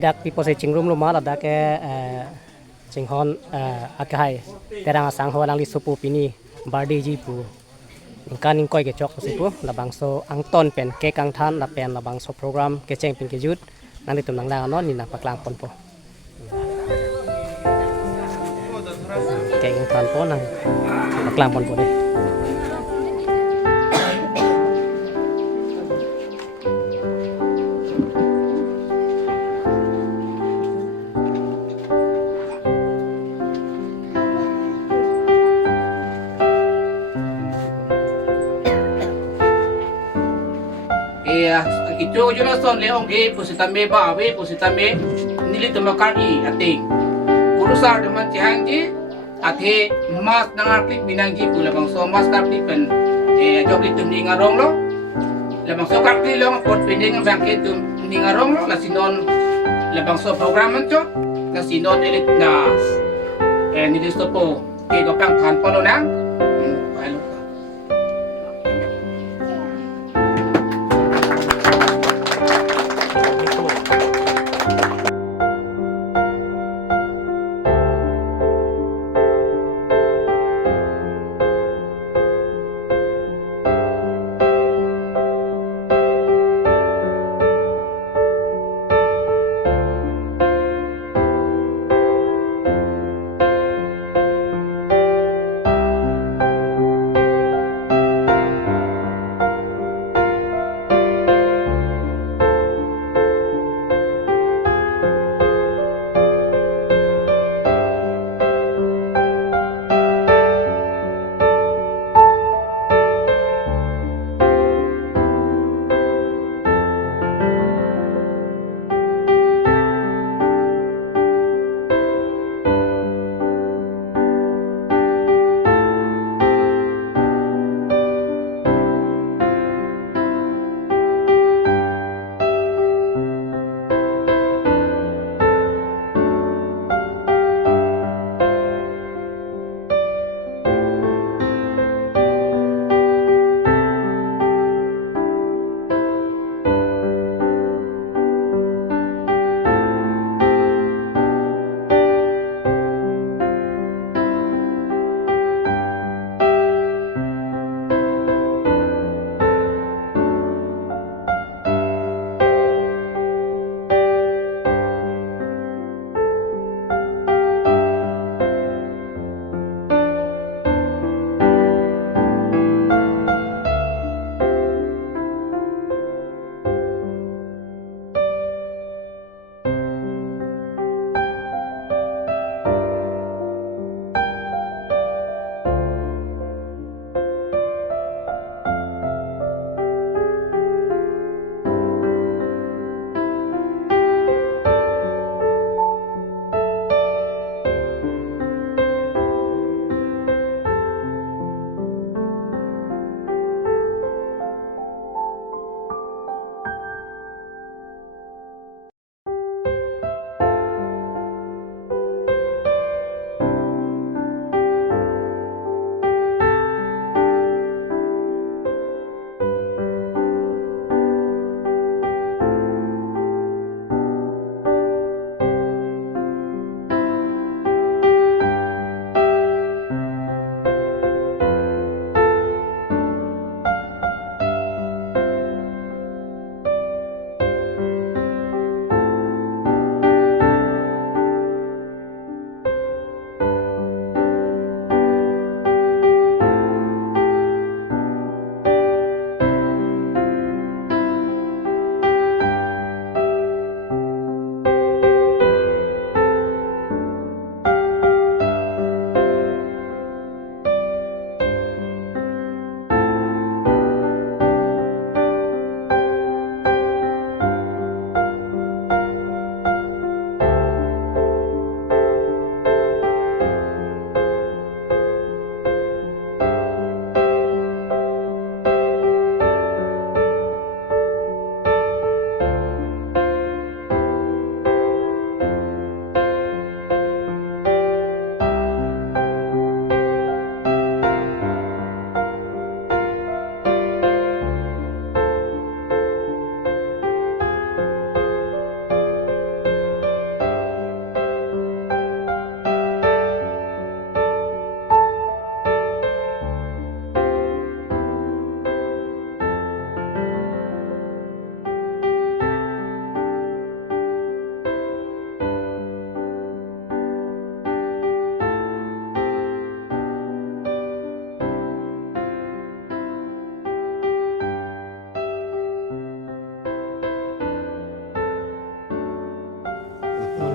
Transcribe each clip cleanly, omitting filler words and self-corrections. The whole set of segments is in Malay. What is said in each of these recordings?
dak pipo se chingrum lo mala dak chinghon akai terang sang ho lang li supu pini bardi ji pu kan koi ke chok sipu labang so angton pen ke kang than la pen labang so program ke cheng pin ke jut nang li tum nang la no ni na paklang pon po ke kang than po nang paklang pon po ni Itu yo na son leong ge pusitame ba we pusitame nili tumakari ating kurusar deman cihangji athe mas nangar klip binangji pula bang so mas kar klip pen jogli tum ni ngarong lo labang so kar klip lo pot pending bang ke tum ni ngarong lo la sinon labang so program mancho la sinon elit na nili stopo ke go pang than polo na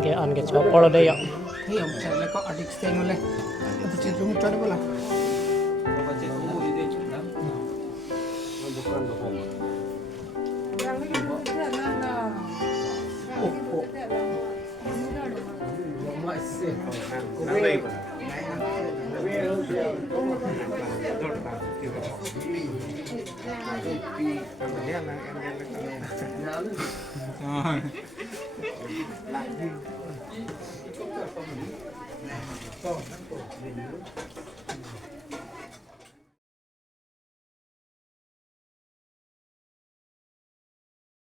ke an ke chop polo de yo Hey, om cari lah kau adik steng oleh. Tapi cik rumah cari bola.